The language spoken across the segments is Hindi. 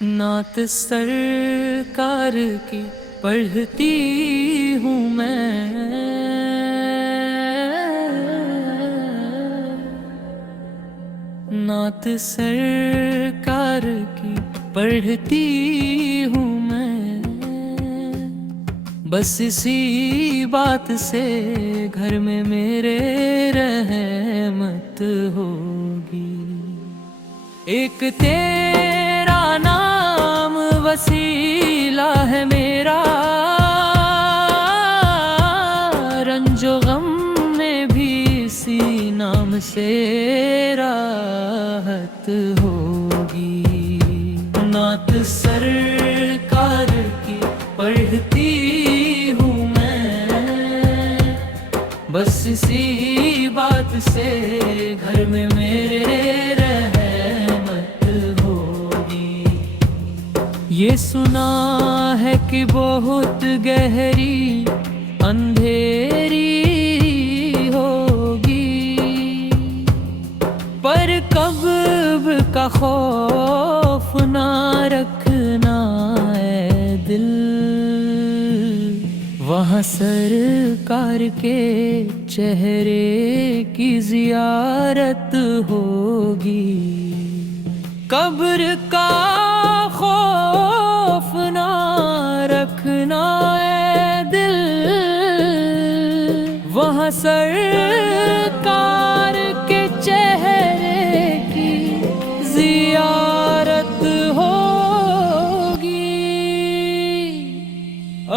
नात सरकार की पढ़ती हूँ मैं, नात सरकार की पढ़ती हूँ मैं। बस इसी बात से घर में मेरे रहमत होगी। एक तेरा नाम वसीला है मेरा, रंजो गम में भी इसी नाम से राहत होगी। नात सरकार की पढ़ती हूँ मैं, बस इसी बात से घर में मेरे रहमत होगी। ये सुना है कि बहुत गहरी अंधेरी होगी, पर कब्र का खौफ ना रखना है दिल, वहाँ सरकार के चेहरे की जियारत होगी। कब्र का खौफ ना रखना है दिल, वहाँ सरकार के चेहरे की जियारत होगी।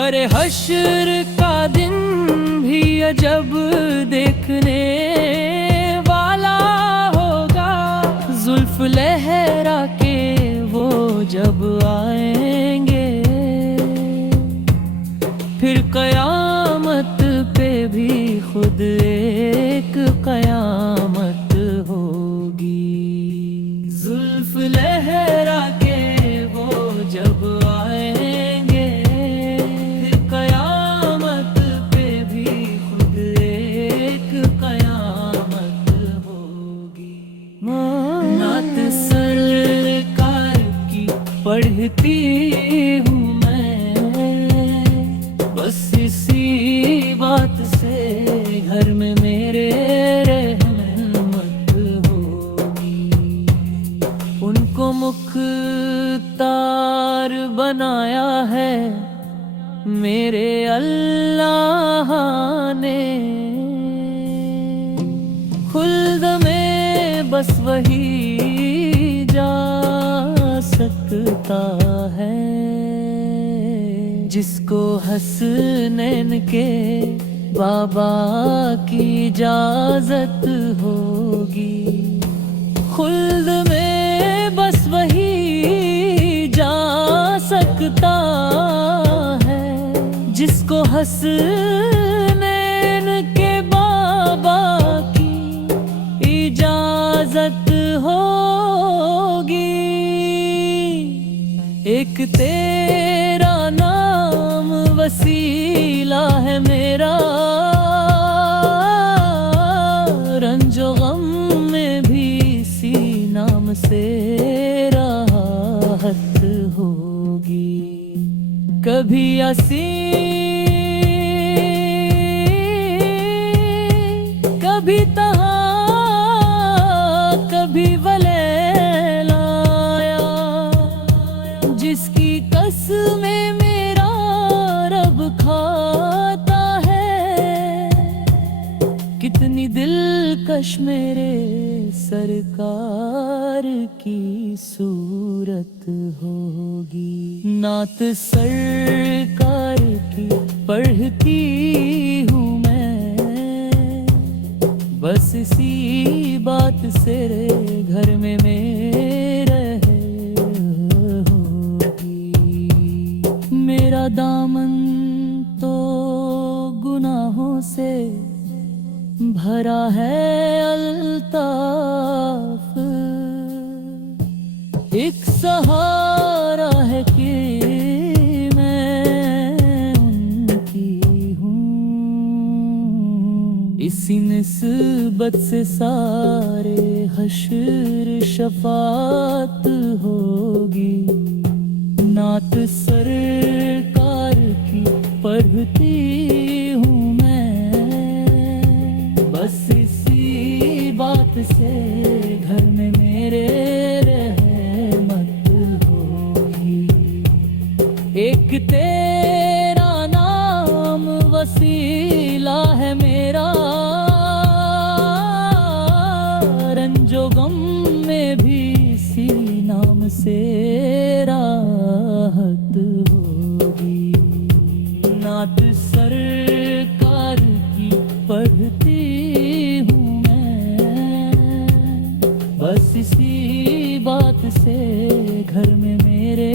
अरे हश्र का दिन भी अजब देखने वाला होगा, जुल्फ लहरा के वो जब आएंगे, फिर कयामत पे भी खुद एक कयामत होगी। जुल्फ लहरा के वो जब आएंगे, फिर कयामत पे भी खुद एक कयामत होगी। नात सरकार की पढ़ती हूँ मैं, बस इसी बात से घर में मेरे रहमत होगी। उनको मुख्तार बनाया है मेरे अल्लाह ने, खुल्द में बस वही जा सकता है, जिसको हसनैन के बाबा की इजाजत होगी। खुल्द में बस वही जा सकता है, जिसको हसनैन के बाबा की इजाजत होगी। एक तेरा नाम वसीला है मेरा, रंजो गम में भी इसी नाम से राहत होगी। कभी यासीन, कभी तहा, कभी वलैल आया, जिसकी कसमें मेरा रब खाता है। कितनी दिलकश मेरे सरकार की सूरत होगी। नात सरकार की पढ़ती हूँ मैं, बस इसी बात से घर में मेरे होगी। मेरा दामन तो गुनाहों से भरा है अल्ताफ, एक सहारा है कि मैं उनकी हूँ। इसी निस्बत से सारे हश्र शफात होगी। नात सरकार की पढ़ती हूँ मैं, बस इसी बात से घर में मेरे रहमत होगी। एक तेरा नाम वसीला है मेरा, रंजो गम में भी इसी नाम से राहत होगी। नात सरकार की पढ़ती हूँ मैं, बस इसी बात से घर में मेरे